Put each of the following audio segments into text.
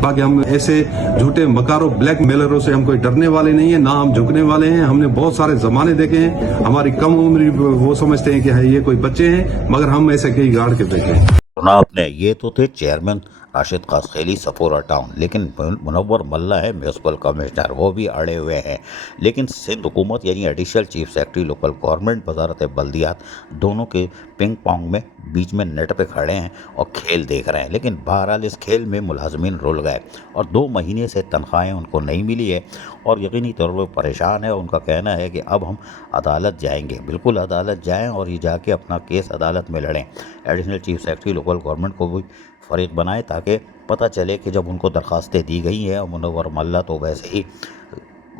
बाकी हम ऐसे झूठे मकारों ब्लैक मेलरों से हम कोई डरने वाले नहीं है, ना हम झुकने वाले हैं। हमने बहुत सारे जमाने देखे हैं। हमारी कम उम्र वो समझते हैं कि ये कोई बच्चे हैं, मगर हम ऐसे कई गाड़ के देखे हैं। सुना आपने, ये तो थे चेयरमैन राशिद कासखेली सफोरा टाउन, लेकिन मुनव्वर मल्ला है म्यूनसिपल कमिश्नर, वो भी अड़े हुए हैं। लेकिन सिंध हुकूमत यानी additional chief secretary local government वजारत बल्दियात दोनों के पिंग पोंग में बीच में नेट पे खड़े हैं और खेल देख रहे हैं। लेकिन बहरहाल इस खेल में मुलाजमीन रुल गए और 2 महीने से तनख्वाहें उनको नहीं मिली है और यकीनी तौर पर परेशान है। उनका कहना है कि अब हम अदालत जाएंगे, बिल्कुल अदालत जाएं और ये जाके अपना केस अदालत में लड़ें। Additional chief secretary local government को भी फरीक बनाए ताकि पता चले कि जब उनको दरख्वास्तें दी गई हैं और मुनव्वर मल्ला तो वैसे ही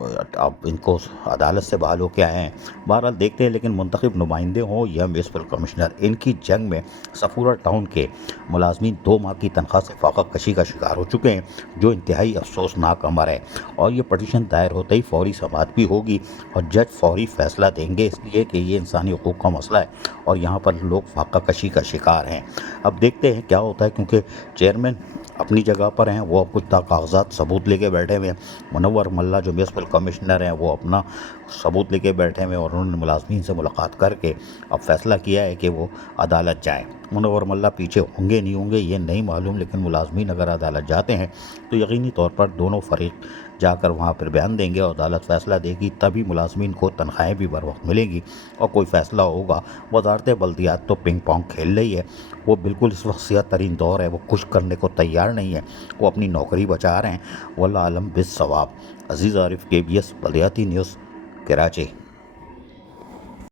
अब इनको अदालत से बहाल होकर आए हैं। बहरहाल देखते हैं, लेकिन मुंतखब नुमाइंदे हों या म्यूनसिपल कमिश्नर, इनकी जंग में सफूरा टाउन के मुलाजमीन 2 माह की तनख्वाह से फाका कशी का शिकार हो चुके हैं, जो इंतहाई अफसोसनाक अमर है। और ये पटिशन दायर होते ही फौरी समाअत भी होगी और जज फौरी फैसला देंगे, इसलिए कि ये इंसानी हुकूक का मसला है और यहाँ पर लोग फाका कशी का शिकार हैं। अब देखते हैं क्या होता है, क्योंकि चेयरमैन अपनी जगह पर हैं, वो अब कुछ कागजात सबूत लेके बैठे हुए हैं। मुनव्वर मल्ला जो म्यूनसिपल कमिश्नर हैं वो अपना सबूत लेके बैठे हुए हैं और उन्होंने मुलाजमीन से मुलाकात करके अब फैसला किया है कि वो अदालत जाएं। मुनव्वर मल्ला पीछे होंगे नहीं होंगे ये नहीं मालूम, लेकिन मुलाजमीन अगर अदालत जाते हैं तो यकीनी तौर पर दोनों फरीक जाकर वहाँ पर बयान देंगे और अदालत फ़ैसला देगी, तभी मुलाजमीन को तनख्वाहें भी बर वक्त मिलेंगी और कोई फ़ैसला होगा। वजारत बल्दियात तो पिंग पोंग खेल रही है, वो बिल्कुल इस वक्त सियाह तरीन दौर है, वो कुछ करने को तैयार नहीं है, वो अपनी नौकरी बचा रहे हैं। वल्लाह आलम बिस सवाब। अजीज़ आरिफ, KBS बल्दियाती न्यूज़, कराची।